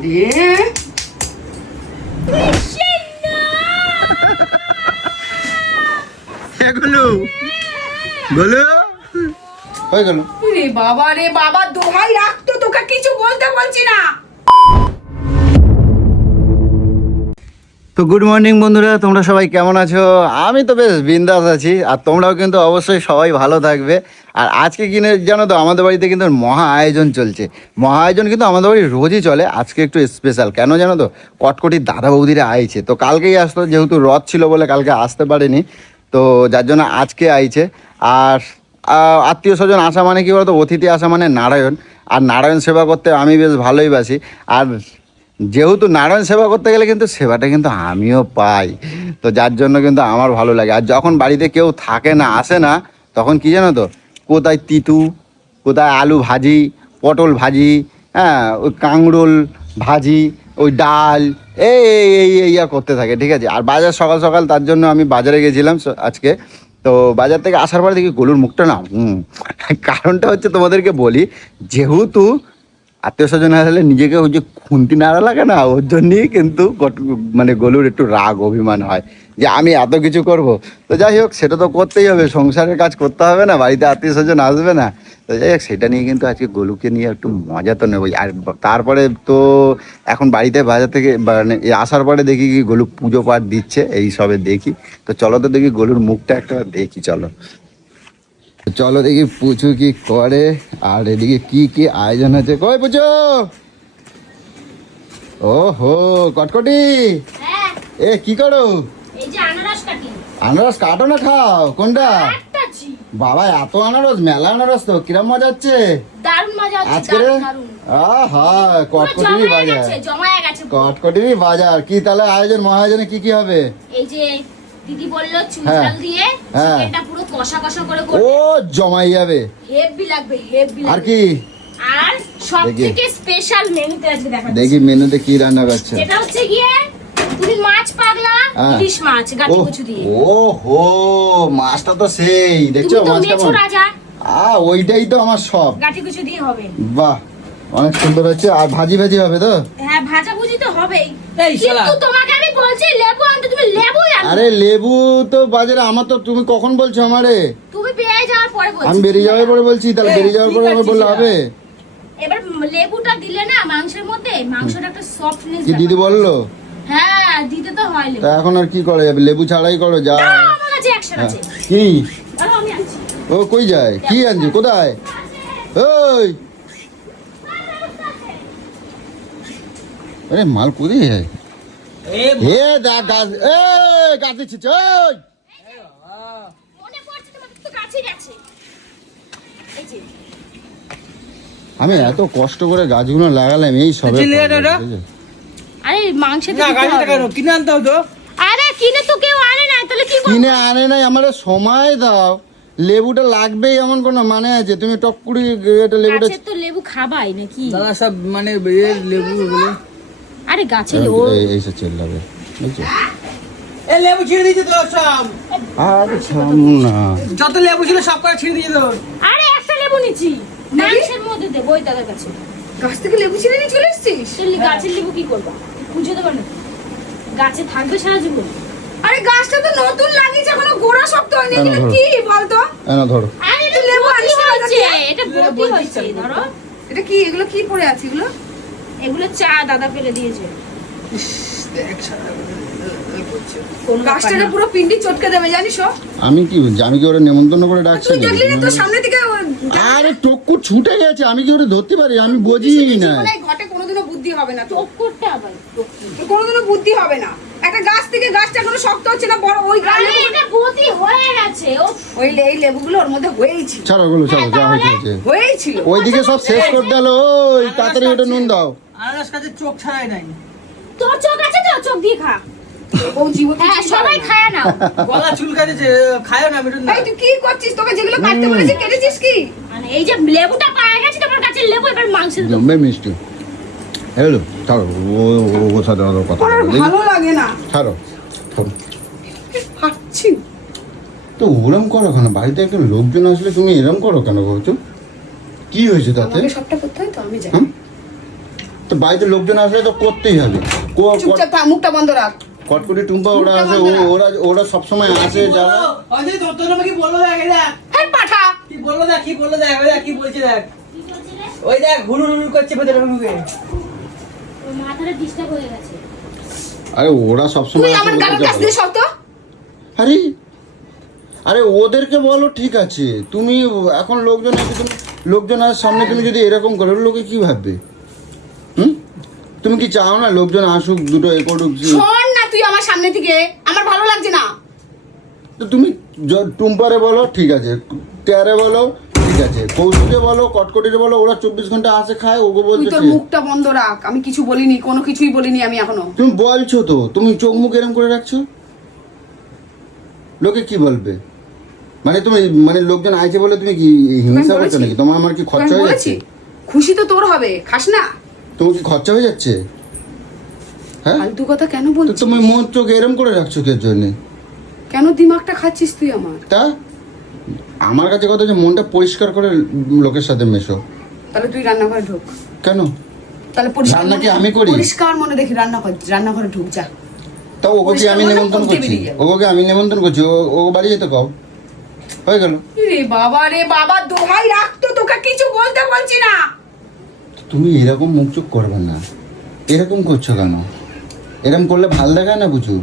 আরে গোলু গোলু হয়ে গেল। রে বাবা দোহাই রাখতো, তোকে কিছু বলতে বলছি না। তো গুড মর্নিং বন্ধুরা, তোমরা সবাই কেমন আছো? আমি তো বেশ বিন্দাস আছি, আর তোমরাও কিন্তু অবশ্যই সবাই ভালো থাকবে। আর আজকে কিনে জানো তো আমাদের বাড়িতে কিন্তু মহা আয়োজন চলছে। মহা আয়োজন কিন্তু আমাদের বাড়ি রোজই চলে, আজকে একটু স্পেশাল। কেন জানো তো? কটকটির দাদা বৌদিরা আইছে, তো কালকেই আসতো, যেহেতু রথ ছিল বলে কালকে আসতে পারেনি, তো যার জন্য আজকে আইছে। আর আত্মীয় স্বজন আসা মানে কি বলতো, অতিথি আসা মানে নারায়ণ, আর নারায়ণ সেবা করতে আমি বেশ ভালোই বাসি। আর যেহেতু নারায়ণ সেবা করতে গেলে কিন্তু সেবাটা কিন্তু আমিও পাই, তো যার জন্য কিন্তু আমার ভালো লাগে। আর যখন বাড়িতে কেউ থাকে না, আসে না, তখন কি জানো তো, কোথায় তিতু, কোথায় আলু ভাজি, পটল ভাজি, হ্যাঁ, ওই কাঁকরোল ভাজি, ওই ডাল, এই এই এই আর করতে থাকে, ঠিক আছে। আর বাজার সকাল সকাল, তার জন্য আমি বাজারে গেছিলাম আজকে। তো বাজার থেকে আসার পরে দেখি গলুর মুখটা না, কারণটা হচ্ছে তোমাদেরকে বলি, যেহেতু আত্মীয় স্বজন আসলে নিজেকে ওই যে খুন্তি নাড়া লাগে না, ওর জন্যই কিন্তু মানে গলুর একটু রাগ অভিমান হয় যে আমি এত কিছু করব। তো যাই হোক, সেটা তো করতেই হবে, সংসারের কাজ করতে হবে না, বাড়িতে আত্মীয় স্বজন আসবে না। তো যাই হোক, সেটা নিয়ে কিন্তু আজকে গলুকে নিয়ে একটু মজা তো নেবই। আর তারপরে তো এখন বাড়িতে বাজার থেকে মানে আসার পরে দেখি কি গলু পুজো পাঠ দিচ্ছে, এই সবে দেখি। তো চলো তো দেখি গলুর মুখটা একটা দেখি, চলো চলো দেখি পুচু কি করে, আর এদিকে কি কি আয়োজন আছে। কই পুচু? ও হো কটকটি, এ কি করো? এই যে আনারস কাটি। আনারস কাটো না খাও? কোনটা? বাবা এত আনারস, মেলা আনারস তো, কিরম মজা হচ্ছে? দারুণ মজা হচ্ছে আজকে রে? দারুণ। আহা, কটকটিরই বাজার, জমায়ে গেছে। কটকটিরই বাজার। কি তাহলে আয়োজন, মহায়োজনে কি কি হবে? এই যে দিদি বলল চুল দিয়ে চিকেনটা পুরো কষা কষা করে করবে। ও জমাই যাবে, হেভি লাগবে, হেভি লাগবে। আর কি? আর সবথেকে স্পেশাল মেনুতে আছে, দেখাচ্ছি। দেখি মেনুতে কি রান্না করছে। এটা হচ্ছে গিয়ে তুমি মাছ পাগলা, ইলিশ মাছ গাটি কচু দিয়ে। ও হো, মাছটা তো সেই, দেখছো মাছ কেমন? ওইটাই তো আমার সব, গাটি কচু দিয়ে হবে। বাহ, অনেক সুন্দর হচ্ছে। আর ভাজি ভাজি হবে তো? হ্যাঁ, ভাজা ভুজি তো হবেই। কিন্তু তোমাকে আমি বলছি লেবু আনতে, তুমি লেবুই আনো। আরে লেবু তো বাজারে, আমার তো, তুমি কখন বলছো আমারে? তুমি বেরিয়ে যাওয়ার পরে বলছি। আমি বেরিয়ে যাওয়ার পরে বলছি, তাহলে বেরিয়ে যাওয়ার পরে আমি বললে হবে? এবার লেবুটা দিলে না মাংসের মধ্যে, মাংসটা একটা সফটনেস। কি দিদি বললো? হ্যাঁ, দিতে তো হয় লেবু। তা এখন আর কি করা যাবে, লেবু ছাড়াই করো যা। আমার কাছে অ্যাকশন আছে। কি? দাঁড়াও, আমি আনছি। ও কই যায়? কি আনছি? কোথায়? ওই আরে মাল কোথায় যায়? এ দেখ গাছ, এ গাছ দিচ্ছিস, ওই মনে পড়ছে তোমার তো কাছে গেছে। এই যে আমি এত কষ্ট করে গাছগুলো লাগালাম, এই সবে। আরে মাংসে না গাড়িটা কেন কিনে আনতে হতো? আরে কিনে তো কেউ আনে না, তাহলে কি করব? কিনে আনে নাই, আমার সময় দাও। লেবুটা লাগবেই এমন কোনো মানে আছে? তুমি টক করে এটা লেবুটা, গাছের তো লেবু খাবাই নাকি? দাদা সব মানে লেবু গুলো। আরে গাছে এইসব চেল্লাবে, বুঝছো? এ লেবু ছিঁড়ে দিয়েছে তো সব। আরে থাম না, যত লেবু ছিল সব করে ছিঁড়ে দিয়েছে তো। আরে একটা লেবু নিচ্ছি, মাংসের মধ্যে দেব। ওই দাদার কাছে গাছ থেকে লেবু ছিঁড়ে নিয়ে চলে এসেছিস? তাহলে গাছের লেবু কি করবা? পুজো দেবা না? গাছে থাকবে সারা জীবন? আরে গাছটা তো নতুন লাগিয়েছে, এখনো গোড়া শক্ত হয়নি। না, এটা ধরো। কি বলতো? এনা ধরো। আরে এটা লেবু বতি আনিস না হয়েছে, গাছে? এটা বতি হয়েছে। ধরো, এটা কি, এগুলো কি পড়ে আছে এগুলো? এগুলো চা দাদা ফেলে দিয়েছে। দেখ সারা গাছটাকে পুরো পিন্ডি চটকে দেবে, জানিস? আমি কি, আমি কি ওরা নেমন্তন্ন করে ডাকছি? তুই দেখলি না তোর সামনে থেকে? আরে টক্কু ছুটে গেছে, আমি কি ওটা ধরতে পারি? আমি বুঝি না। জীবনে ঘটে কোনোদিনও বুদ্ধি হবে না তোর। চোখ করতে আবার তোর কোনোদিনও বুদ্ধি হবে না। একটা গাছ থেকে গাছটা এখনো শক্ত হচ্ছে না, বড় ওই আরে এটা বতি হয়ে গেছে। ও ওই এই লেবুগুলো ওর মধ্যে হয়েই ছিল, ছাড়ো গুলো, ছাড়ো, যা হয়েছে। হয়েই ছিল। ওইদিকে সব শেষ করে দিল। ওই তাড়াতাড়ি ওটা নুন দাও। আনারস কাছে চোখ ছাড়াই নাই। তোর চোখ আছে তো, চোখ দিয়ে খা। ও জীবন হ্যাঁ, সবাই খায় না। গলা চুল কাটেছে, খায়ও না বেটুন না। এই তুই কি করছিস? তোকে যেগুলো কাটতে বলেছি কেটেছিস কি? মানে এই যে লেবুটা পায়ে গেছে, তোমার কাছে লেবু, এবার মাংসের দেবো। জম্বে মিষ্টি। হ্যালো, ছাড়ো, ও সাথে আমার কথা আমার বলো। ভালো লাগে না। ছাড়ো, ছাড়ো। হাঁটছি তো ওরম করো কেন? বাড়িতে একটা লোকজন আসলে তুমি এরম করো কেন বলছো? কি হয়েছে তাতে? আমাকে সবটা করতে হয় তো, আমি জানি। হুম? তো বাড়িতে লোকজন আসলে তো করতেই হবে। চুপচাপ থাক, মুখটা বন্ধ রাখ। কটকটি টুম্পা ওরা আছে, ওরা সবসময় আসে যারা। অজয় তোর নামে কি বললো দেখ, এই দেখ হ্যাঁ পাঠা, কি বললো দেখ, কি বললো দেখ, ওই দেখ কি বলছে দেখ, কি বলছিলে? ওই দেখ হুড় হুড় করছে ভেতরে ঢুকে। ওর মাথাটা ডিস্টার্ব হয়ে গেছে। আরে ওরা তুই সবসময় আমার গালের কাছ দিয়ে সব তো। আরে আরে ওদেরকে বলো ঠিক আছে, তুমি এখন লোকজন আছে, তুমি লোকজন আর সামনে তুমি যদি এরকম করো লোকে কি ভাববে? হুম, তুমি কি চাও না লোকজন আসুক, দুটো এ করুক? শোন না তুই আমার সামনে থেকে, আমার ভালো লাগছে না। তো তুমি টুম্পারে বলো ঠিক আছে, টেয়ারে বলো ঠিক আছে, কৌশিকে বলো, কটকটিরে বলো, ওরা 24 ঘন্টা আসে খায়, ওকে তুই বলতে তোর মুখটা বন্ধ রাখ। আমি কিছু বলিনি, কোনো কিছুই বলিনি আমি এখনো। তুমি বলছো তো, তুমি চোখ মুখ এরম করে রাখছো, লোকে কি বলবে? মানে তুমি মানে লোকজন আইছে বলে তুমি কি হিংসা করছো নাকি? তোমার আমার কি খরচা হয়ে যাচ্ছে? খুশি তো তোর হবে, খাস না? তোমার কি খরচা হয়ে যাচ্ছে? হ্যাঁ, ফালতু কথা কেন তো বলছিস? তুমি মন চোখ এরম করে রাখছো কে জন্য? কেন দিমাগটা খাচ্ছিস তুই আমার? তা আমার কাছে কথা যে মনটা পরিষ্কার করে লোকের সাথে মেশো। তাহলে তুই রান্নাঘরে ঢুক। কেন? তাহলে পরিষ্কার রান্না কি মনে- আমি করি? পরিষ্কার মনে দেখি রান্নাঘরে ঢুক যা। তা ওকে কি আমি পরিষ্কার নিমন্ত্রণ মনে করছি? বেরিয়ে যাবে। ওকে আমি নিমন্ত্রণ করছি, ও বাড়ি যেতে কও, হয়ে গেল। রে বাবা দোহাই রাখ তো, তোকে কিছু বলতে বলছি না। তুমি এরকম মুখ চোখ করবে না, এরকম করছো কেন? এরকম করলে ভাল দেখায় না বুঝু।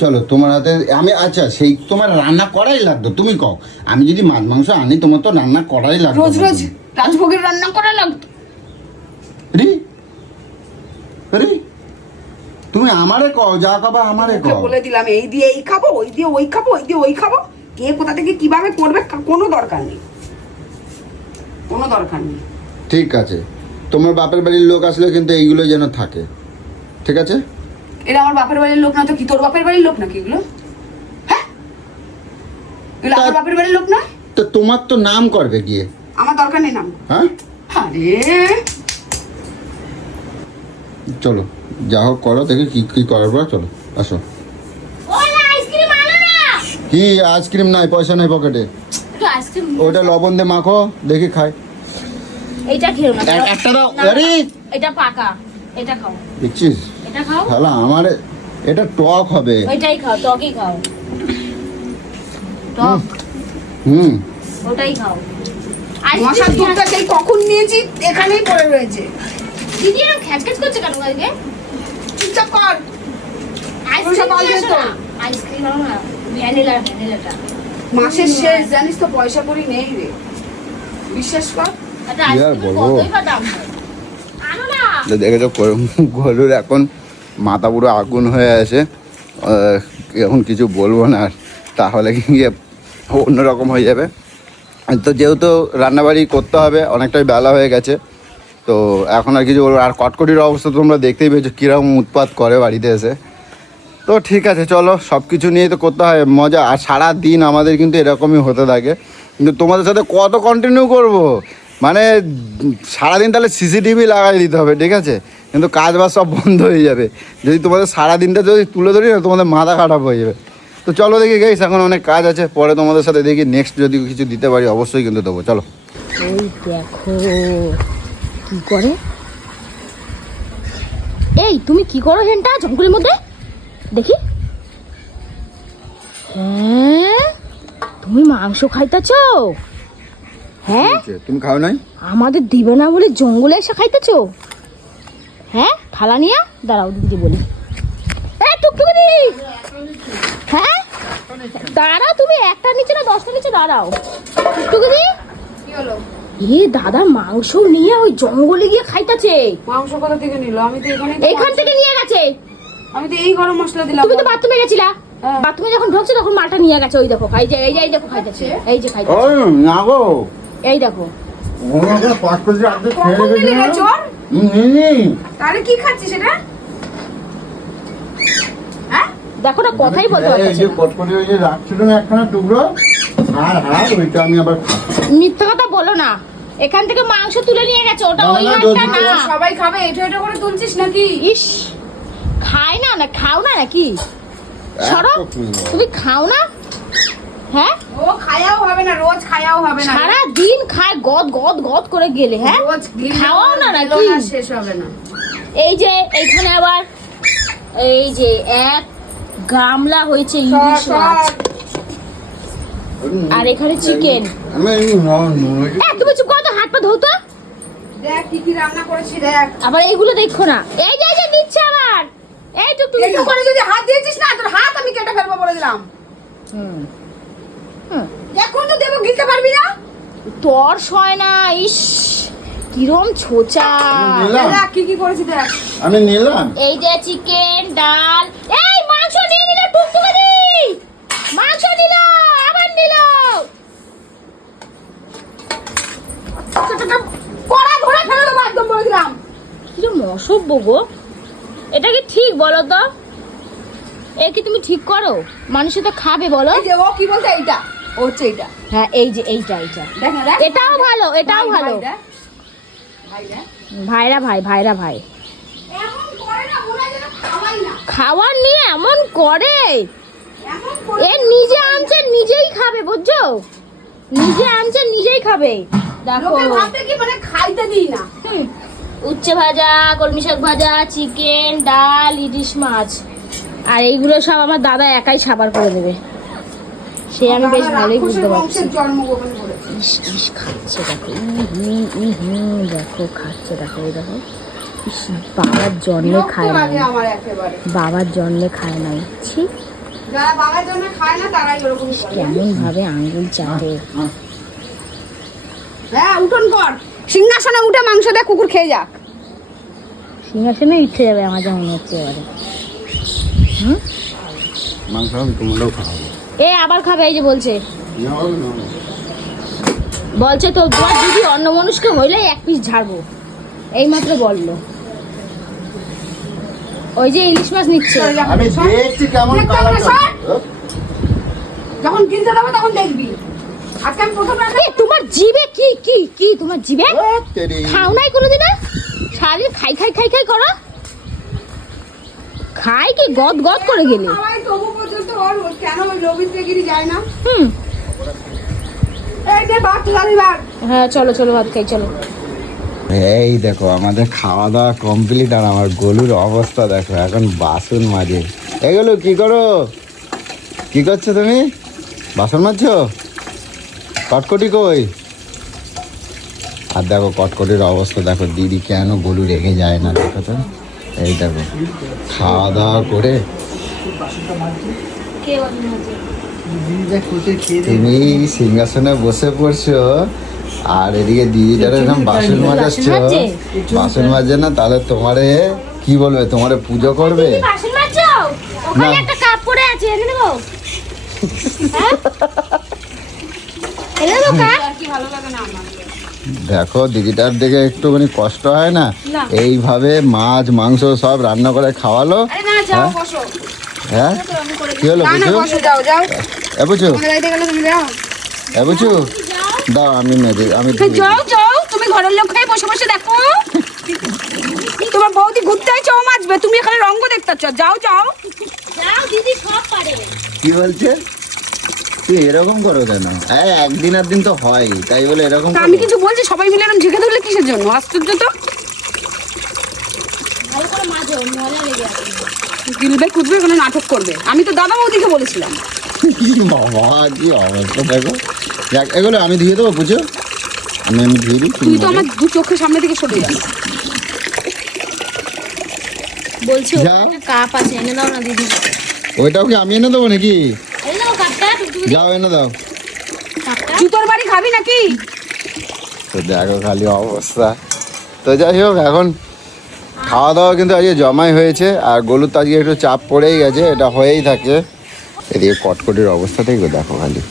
চলো তোমার হাতে আমি, আচ্ছা সেই তোমার রান্না করাই লাগতো, তুমি কও। আমি যদি মাছ মাংস আনি, তোমার তো রান্না করাই লাগতো। রোজ রোজ রাজভোগের রান্না করা লাগতো। রি রি তুমি আমারে কও, যা খাবা আমারে ওকে কও। বলে দিলাম এই দিয়ে এই খাবো, ওই দিয়ে ওই খাবো, ওই দিয়ে ওই খাবো। কে কোথা থেকে কিভাবে করবে কোনো দরকার নেই, কোনো দরকার নেই। ঠিক আছে, তোমার বাপের বাড়ির লোক আসলে কিন্তু এইগুলো যেন থাকে, ঠিক আছে? এরা আমার বাপের বাড়ির লোক না তো কি তোর বাপের বাড়ির লোক নাকি এগুলো? হ্যাঁ, এগুলো আমার বাপের বাড়ির লোক না। তো তোমার তো নাম করবে গিয়ে। আমার দরকার নেই নাম। হ্যাঁ, আরে চলো যা হোক করো, দেখি কি কি করার পর চলো আসো। ওই না আইসক্রিম আনো না। কি আইসক্রিম নাই, পয়সা নাই পকেটে। একটু আইসক্রিম ওটা লবণ দিয়ে মাখো, দেখি খাই। এইটা খেও না। একটা দাও। না, আরে এটা পাকা, এটা খাও, দেখছিস এটা খাও, তাহলে আমার এটা টক হবে। ওইটাই খাও, টকই খাও, টক হুম, ওটাই খাও। মশার আইসক্রিম দুধটা সেই কখন নিয়েছি, এখানেই পড়ে রয়েছে। দিদি এরকম খ্যাচখ্যাচ করছে কেন আজকে? চুপচাপ কর। আইসক্রিম পাওয়া নিয়ে যেত। আসো না, আইসক্রিম আনো না, ভ্যানিলাটা। মাসের শেষ জানিস তো, পয়সা করি নেই রে, বিশ্বাস কর। একটা কি আর আইসক্রিম বলবো? কতই বা দাম হয়। আনো না। দেখেছো গরুর এখন মাথা পুরো আগুন হয়ে আছে। এখন কিছু বলবো না, আর তাহলে গিয়ে অন্যরকম হয়ে যাবে। তো যেহেতু রান্নাবাড়ি করতে হবে, অনেকটাই বেলা হয়ে গেছে, তো এখন আর কিছু বলবো। আর কটকটির অবস্থা তোমরা দেখতেই পেয়েছো কীরকম উৎপাত করে বাড়িতে এসে। তো ঠিক আছে চলো, সব কিছু নিয়েই তো করতে হয় মজা। আর সারা দিন আমাদের কিন্তু এরকমই হতে থাকে, কিন্তু তোমাদের সাথে কত কন্টিনিউ করব, মানে সারাদিন তাহলে সিসিটিভি লাগাই দিতে হবে, ঠিক আছে? কিন্তু কাজ বাজ সব বন্ধ হয়ে যাবে যদি তোমাদের সারাদিনটা যদি তুলে ধরি না, তোমাদের মাথা খারাপ হয়ে যাবে। তো চলো দেখি গাইস, এখন অনেক কাজ আছে, পরে তোমাদের সাথে দেখি নেক্সট যদি কিছু দিতে পারি অবশ্যই কিন্তু দেবো। চলো। ওই দেখো কি করে। এই তুমি কি করো হেনটা জঙ্গলের মধ্যে দেখি? হ্যাঁ তুমি মাংস খাইতেছো? হ্যাঁ তুমি খাও নাই? আমাদের দিবে না বলে জঙ্গলে এসে খাইতেছো? হ্যাঁ থালা নিয়ে দাঁড়াও দিদি বলি। এই টুকটুকি দি, হ্যাঁ দাঁড়াও, তুমি একটা নিচে না 10টা নিচে দাঁড়াও। টুকটুকি দি, কি হলো? এ দাদা মাংস নিয়ে ওই জঙ্গলে গিয়ে খাইতেছে। মাংস কোথা থেকে নিল? আমি তো এইখান থেকে নিয়ে গেছে। আমি তো এই গরম মশলা দিলাম। তুমি তো বাথরুমে গেছিলা, হ্যাঁ। বাথরুমে যখন ঢুকছে তখন মালটা নিয়ে গেছে। ওই দেখো এই যে এই দেখো খাইতেছে, এই যে খাইতেছে, না গো, এই দেখো। কখন দিলি রে চোর? তাহলে কি খাচ্ছিস এটা? হ্যাঁ দেখো না কথাই বলতে পারছে না। কটকটি ওই যে রাখছিল না একখানা টুকরো, আর ওইটা আমি আবার মিথ্যা কথা বলো না, এখান থেকে মাংস তুলে নিয়ে গেছে, ওটা না, ওই না, হাঁসটা যদি- না। সবাই খাবে, এটা এটা করে তুলছিস নাকি? ইস খায় না, না খাও না নাকি? সরো, তুমি খাও না? হ্যাঁ ও খায়াও হবে না, রোজ খায়াও হবে না, সারা দিন খায় গদ গদ গদ করে গেলে। হ্যাঁ রোজ গিললেও খাওয়াও না নাকি? গিললেও না, শেষ হবে না। এই যে এইখানে আবার এই যে এক গামলা হয়েছে ইলিশ মাছ, আর এখানে চিকেন। তুমি চুপ করো তো, হাত পা ধো তো। দেখ কি কি রান্না করেছি দেখ। আবার এইগুলো দেখো না, এই যে নিচ্ছে আবার। এই টুকটুকি একটু করে যদি হাত দিয়েছিস না, তোর হাত আমি কেটে ফেলবো বলে দিলাম। হুম এখন তো দেবো, গিলতে পারবি না। তোর সয় না। ইস কিরম ছোচা। দেখ কি কি করেছি দেখ। আমি নিলাম। এই যে চিকেন, ডাল, এই মাংস নিয়ে নিল টুকটুকি দি, মাংস নিল, আবার নিল। পড়া ধরে ফেলে দেবো একদম বলে দিলাম। কিরম অসভ্য গো, এটা কি ঠিক বলো তো? এ কি তুমি ঠিক করো? মানুষে তো খাবে বলো। এই যে ও কি বলছে, এইটা ও হচ্ছে এইটা। হ্যাঁ এই যে এইটা দেখ না দেখ। এটাও ভালো, এটাও ভাই, ভালো। ভাই দেখ। ভাই দেখ। ভাইরা ভাই, ভাইরা ভাই এমন করে না, মনে হয় যেন খাওয়াই না। খাওয়ার নিয়ে এমন করে। এমন করে। এ নিজে আনছে নিজেই খাবে, বুঝছো? নিজে আনছে নিজেই খাবে। দেখো লোকে ভাববে কি মানে খাইতে দিই না। উচ্ছে ভাজা, কলমি শাক ভাজা, চিকেন, ডাল, ইলিশ মাছ, আর এইগুলো সব আমার দাদা একাই সাবার করে দেবে। সে আমি বেশ ভালোই বুঝতে পারছি। বংশের জন্মগ্রহণ করেছে। ইস ইস খাচ্ছে দেখো, দেখো খাচ্ছে, দেখো এই দেখো। ইস, বাবার জন্মে বিরক্ত খায় লাগে না, আমার একেবারে। বাবার জন্মে খায় নাই। ছি, যারা বাবার জন্য খায় না তারাই এরকম করে। কেমন ভাবে আঙ্গুল চাটে। হ্যাঁ উঠোন কর, সিংহাসনে উঠে মাংস দিয়ে কুকুর খেয়ে যাক। সিংহাসনে উঠে যাবে আমার যা মনে হচ্ছে এবারে। মাংস আমি তোমরাও খাওয়াবো। এ আবার খাবে, এই যে বলছে বলছে তো তোমার দিদি অন্য মানুষকে হইলে এক পিস ঝাড়বো, এইমাত্র বললো। ওই যে ইলিশ মাছ নিচ্ছে। আমি দেখছি কেমন দেখতে কালার হবে, সর। যখন কিনতে যাবো তখন দেখবি। আজকে আমি প্রথম রান্না। এ, তোমার জিভে কি কি কি তোমার জিভে খাও নাই কোনোদিন? সারাদিন খাই খাই খাই খাই করো, খাই কি গদ গদ করে গেলে। খাওয়াই তবু পর্যন্ত ওর কেন ওই রবীন্দ্রগিরি যায় না। হুম এই যে ভাত জানি ভাত। হ্যাঁ চলো চলো ভাত খাই চলো। এই দেখো আমাদের খাওয়া দাওয়া কমপ্লিট, আর আমার গলুর অবস্থা দেখো, এখন বাসন মাজে। এগুলো কি করো, কি করছো তুমি? বাসন মাজছো? কটকটি কই? আর দেখো কটকটির অবস্থা দেখো, দিদি কেন গলু রেখে যায় না দেখো তো। এই দেখো খাওয়া দাওয়া করে তুমি সিংহাসনে বসে পড়ছো, আর এদিকে দিদিটার এরকম বাসন মাজাচ্ছ। বাসন মাজে না তাহলে তোমারে কি বলবে, তোমারে পুজো করবে। বাসন মাজছো? ওখানে একটা কাপ পড়ে আছে, এনে নেবো? হ্যাঁ? এনে নেবো কাপ? আর কি ভালো লাগে না আমার। দেখো দিদিটার দেখে একটুখানি কষ্ট হয় না? না। এইভাবে মাছ মাংস সব রান্না করে খাওয়ালো। আরে না যাও হ্যাঁ? বসো। হ্যাঁ কি হলো না না বুঝু? বসো, যাও যাও। এ বুঝু, তোমাদের বাড়িতে গেলে তুমি যাও। এ বুঝু, দাও আমি মেজে আমি ধুয়ে দিই। যাও যাও, তুমি ঘরের লোক হয়ে বসে বসে দেখো। তোমার বৌদি ঘুরতে আইছে, ও মাছবে, তুমি এখানে রঙ্গ দেখতেছ। যাও যাও। যাও দিদি সব পারে। কি বলছে? তুই এরকম করো কেন? একদিন আর দিন তো হয়, তাই বলে এরকম তা করো? আমি কিছু বলছি, সবাই মিলে এরকম ঝেঁকে ধরলে কিসের জন্য? আশ্চর্য তো। ভালো করে মাজো, মজা লেগে আছে। গিলবে কুদবে কোনো নাটক করবে। আমি তো দাদা বৌদিকে বলেছিলাম। কি বাবা, কি অবস্থা দেখো। দেখ এগুলো আমি ধুয়ে দেবো বুঝো, আমি ধুয়ে দিই। তুই তো আমার দু চোখের সামনে থেকে সরে যাস। বলছি যাও। ওখানে একটা কাপ আছে, এনে দাও না দিদি। ওইটাও কি আমি এনে দেবো নাকি? এনে দাও কাপটা, টুকটুকি যাও এনে দাও। কাপটা। জুতোর বাড়ি খাবি নাকি? তো দেখো খালি অবস্থা। তো যাই হোক, এখন খাওয়া দাওয়া কিন্তু আজকে জমাই হয়েছে, আর গলুর তো আজকে একটু চাপ পড়েই গেছে, এটা হয়েই থাকে। এদিকে কটকটির অবস্থাটাই দেখো খালি।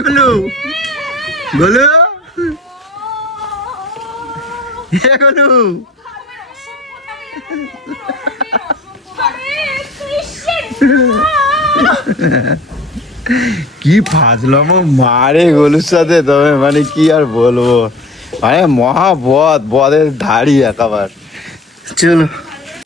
গলু গলু গলু কি ফাজলাম মারে গলুর সাথে, তবে মানে কি আর বলবো, মানে মহা বদের ধাড়ি একেবারে। চলো।